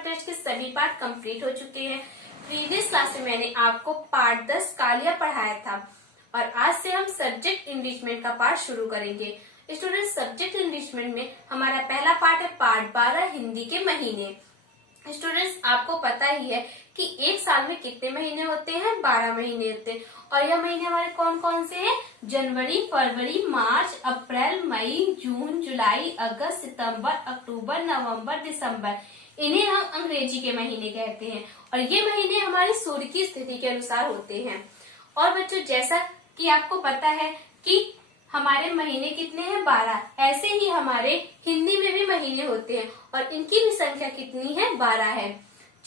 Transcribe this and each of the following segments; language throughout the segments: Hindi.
पार्ट टेस्ट के सभी पार्ट कंप्लीट हो चुके हैं। प्रीवियस क्लास में मैंने आपको पार्ट 10 कालिया पढ़ाया था और आज से हम सब्जेक्ट इनरिचमेंट का पार्ट शुरू करेंगे। स्टूडेंट, सब्जेक्ट इनरिचमेंट में हमारा पहला पार्ट है पार्ट 12 हिंदी के महीने। स्टूडेंट्स, आपको पता ही है कि एक साल में कितने महीने होते हैं, 12 महीने होते हैं। और यह महीने हमारे कौन कौन से हैं? जनवरी, फरवरी, मार्च, अप्रैल, मई, जून, जुलाई, अगस्त, सितंबर, अक्टूबर, नवंबर, दिसंबर। इन्हें हम अंग्रेजी के महीने कहते हैं और ये महीने हमारे सूर्य की स्थिति के अनुसार होते हैं। और बच्चों, जैसा कि आपको पता है कि हमारे महीने कितने हैं? 12। ऐसे ही हमारे हिंदी में भी महीने होते हैं और इनकी भी संख्या कितनी है? 12 है।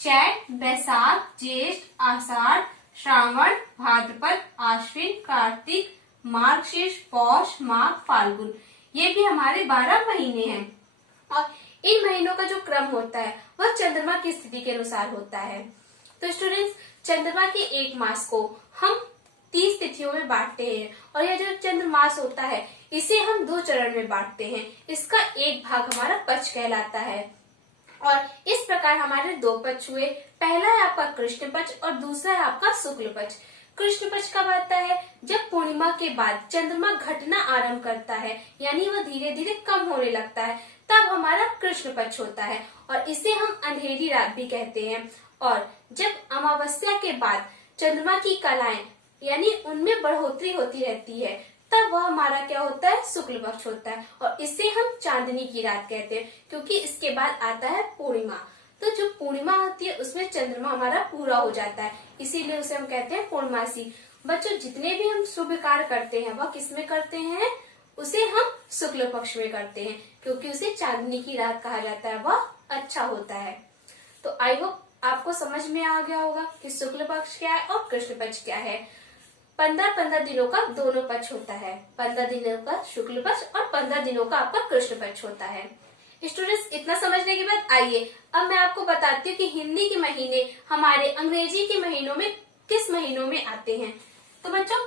चैत, बैसाख, ज्येष्ठ, आषाढ़, श्रावण, भाद्रपद, आश्विन, कार्तिक, मार्गशीर्ष, पौष, माघ, फाल्गुन। ये भी हमारे 12 महीने हैं। और इन महीनों का जो क्रम होता है वह चंद्रमा की स्थिति के अनुसार होता है। तो स्टूडेंट्स, चंद्रमा के एक मास को हम 30 तिथियों में बांटते हैं और यह जो चंद्रमास होता है इसे हम 2 चरण में बांटते हैं। इसका एक भाग हमारा पक्ष कहलाता है और इस प्रकार हमारे 2 पक्ष हुए। पहला है आपका कृष्ण पक्ष और दूसरा है आपका शुक्ल पक्ष। कृष्ण पक्ष कब आता है? जब पूर्णिमा के बाद चंद्रमा घटना आरंभ करता है, यानी वह धीरे धीरे कम होने लगता है, तब हमारा कृष्ण पक्ष होता है और इसे हम अंधेरी रात भी कहते हैं। और जब अमावस्या के बाद चंद्रमा की कलाएं यानी उनमें बढ़ोतरी होती रहती है, तब वह हमारा क्या होता है? शुक्ल पक्ष होता है और इसे हम चांदनी की रात कहते हैं, क्योंकि इसके बाद आता है पूर्णिमा। तो जो पूर्णिमा होती है उसमें चंद्रमा हमारा पूरा हो जाता है, इसीलिए उसे हम कहते हैं पूर्णमासी। बच्चों, जितने भी हम शुभ कार्य करते हैं वह किस में करते हैं? उसे हम शुक्ल पक्ष में करते हैं, क्योंकि उसे चांदनी की रात कहा जाता है, वह अच्छा होता है। तो आई होप आपको समझ में आ गया होगा कि शुक्ल पक्ष क्या है और कृष्ण पक्ष क्या है। 15-15 दिनों का दोनों पक्ष होता है। 15 दिनों का शुक्ल पक्ष और 15 दिनों का आपका कृष्ण पक्ष होता है। स्टूडेंट्स, इतना समझने के बाद आइए अब मैं आपको बताती हूँ कि हिंदी के महीने हमारे अंग्रेजी के महीनों में किस महीनों में आते हैं। तो बच्चों,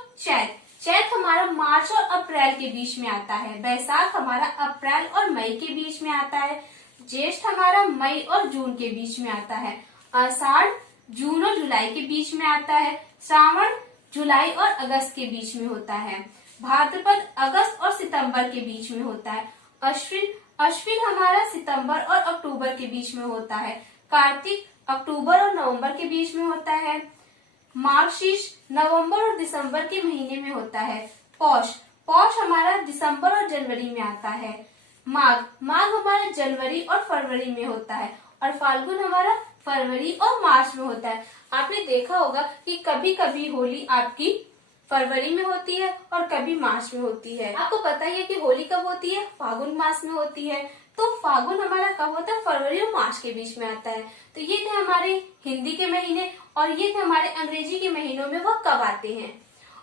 चैत हमारा मार्च और अप्रैल के बीच में आता है। बैसाख हमारा अप्रैल और मई के बीच में आता है। ज्येष्ठ हमारा मई और जून के बीच में आता है। आषाढ़ जून और जुलाई के बीच में आता है। श्रावण जुलाई और अगस्त के बीच में होता है। भाद्रपद अगस्त और सितंबर के बीच में होता है। अश्विन हमारा सितंबर और अक्टूबर के बीच में होता है। कार्तिक अक्टूबर और नवंबर के बीच में होता है। मार्गशीर्ष नवंबर और दिसंबर के महीने में होता है। पौष हमारा दिसंबर और जनवरी में आता है। माघ हमारा जनवरी और फरवरी में होता है और फाल्गुन हमारा फरवरी और मार्च में होता है। आपने देखा होगा कि कभी कभी होली आपकी फरवरी में होती है और कभी मार्च में होती है। आपको पता ही है कि होली कब होती है? फागुन मास में होती है। तो फागुन हमारा कब होता है? फरवरी और मार्च के बीच में आता है। तो ये थे हमारे हिंदी के महीने और ये थे हमारे अंग्रेजी के महीनों में वह कब आते हैं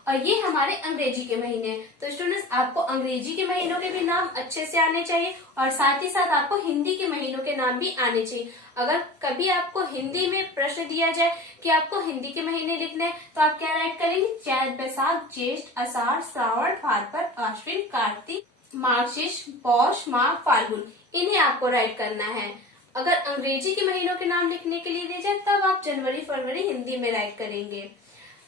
और ये हमारे अंग्रेजी के महीने हैं। तो स्टूडेंट्स, आपको अंग्रेजी के महीनों के भी नाम अच्छे से आने चाहिए और साथ ही साथ आपको हिंदी के महीनों के नाम भी आने चाहिए। अगर कभी आपको हिंदी में प्रश्न दिया जाए कि आपको हिंदी के महीने लिखने हैं तो आप क्या राइट करेंगे? चैत, बैसाख, ज्येष्ठ, आषाढ़, श्रावण, भाद्रपद, आश्विन, कार्तिक, मार्गशीर्ष, पौष, माघ, फाल्गुन, इन्हें आपको राइट करना है। अगर अंग्रेजी के महीनों के नाम लिखने के लिए दिए जाए तब आप जनवरी, फरवरी हिंदी में राइट करेंगे।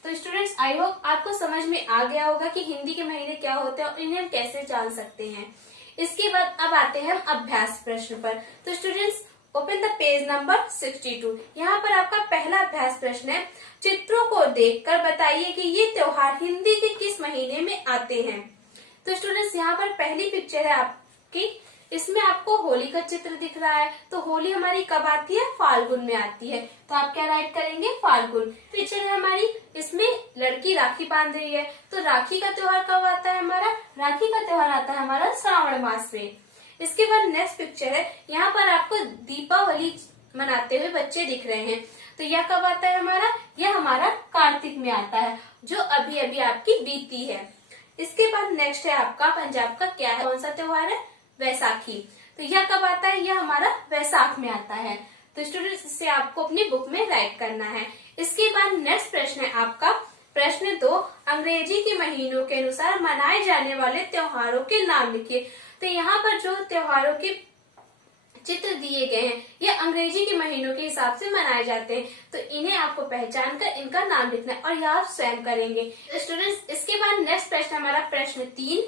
तो स्टूडेंट्स, आई होप आपको समझ में आ गया होगा कि हिंदी के महीने क्या होते हैं और इन्हें हम कैसे जान सकते हैं। इसके बाद अब आते हैं हम अभ्यास प्रश्न पर। तो students, open the page number 62। यहाँ पर आपका पहला अभ्यास प्रश्न है, चित्रों को देखकर बताइए कि ये त्योहार हिंदी के किस महीने में आते हैं। तो स्टूडेंट्स, यहाँ पर पहली पिक्चर है आपकी, इसमें आपको होली का चित्र दिख रहा है। तो होली हमारी कब आती है? फाल्गुन में आती है। तो आप क्या राइट करेंगे? फाल्गुन। पिक्चर है हमारी, इसमें लड़की राखी बांध रही है। तो राखी का त्योहार कब आता है हमारा? राखी का त्योहार आता है हमारा श्रावण मास में। इसके बाद नेक्स्ट पिक्चर है, यहाँ पर आपको दीपावली मनाते हुए बच्चे दिख रहे हैं। तो यह कब आता है हमारा? यह हमारा कार्तिक में आता है, जो अभी अभी आपकी बीती है। इसके बाद नेक्स्ट है आपका पंजाब का क्या है, कौन सा त्योहार है? वैसाखी। तो यह कब आता है? यह हमारा वैसाख में आता है। तो स्टूडेंट्स, इसे आपको अपनी बुक में राइट करना है। इसके बाद नेक्स्ट प्रश्न है आपका प्रश्न 2, अंग्रेजी के महीनों के अनुसार मनाए जाने वाले त्योहारों के नाम लिखिए। तो यहाँ पर जो त्योहारों के चित्र दिए गए हैं ये अंग्रेजी के महीनों के हिसाब से मनाए जाते हैं, तो इन्हें आपको पहचान कर इनका नाम लिखना है और यह आप स्वयं करेंगे। स्टूडेंट्स, इसके बाद नेक्स्ट प्रश्न हमारा प्रश्न 3,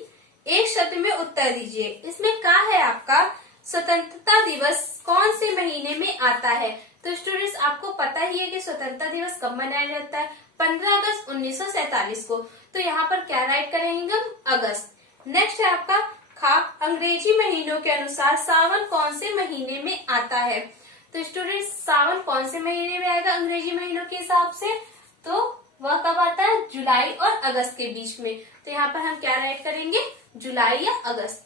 एक शब्द में उत्तर दीजिए। इसमें कहा है आपका स्वतंत्रता दिवस कौन से महीने में आता है। तो स्टूडेंट्स, आपको पता ही है कि स्वतंत्रता दिवस कब मनाया जाता है, 15 अगस्त 1947 को। तो यहाँ पर क्या राइट करेंगे हम, अगस्त। नेक्स्ट है आपका खा, अंग्रेजी महीनों के अनुसार सावन कौन से महीने में आता है। तो स्टूडेंट्स, सावन कौन से महीने में आएगा अंग्रेजी महीनों के हिसाब से, तो वह कब आता है, जुलाई और अगस्त के बीच में। तो यहाँ पर हम क्या राइट करेंगे, जुलाई या अगस्त।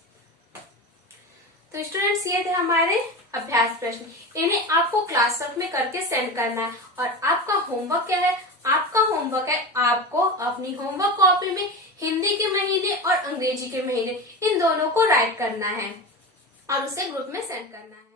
तो स्टूडेंट्स, ये थे हमारे अभ्यास प्रश्न, इन्हें आपको क्लासवर्क में करके सेंड करना है। और आपका होमवर्क क्या है, आपका होमवर्क है आपको अपनी होमवर्क कॉपी में हिंदी के महीने और अंग्रेजी के महीने इन दोनों को राइट करना है और उसे ग्रुप में सेंड करना है।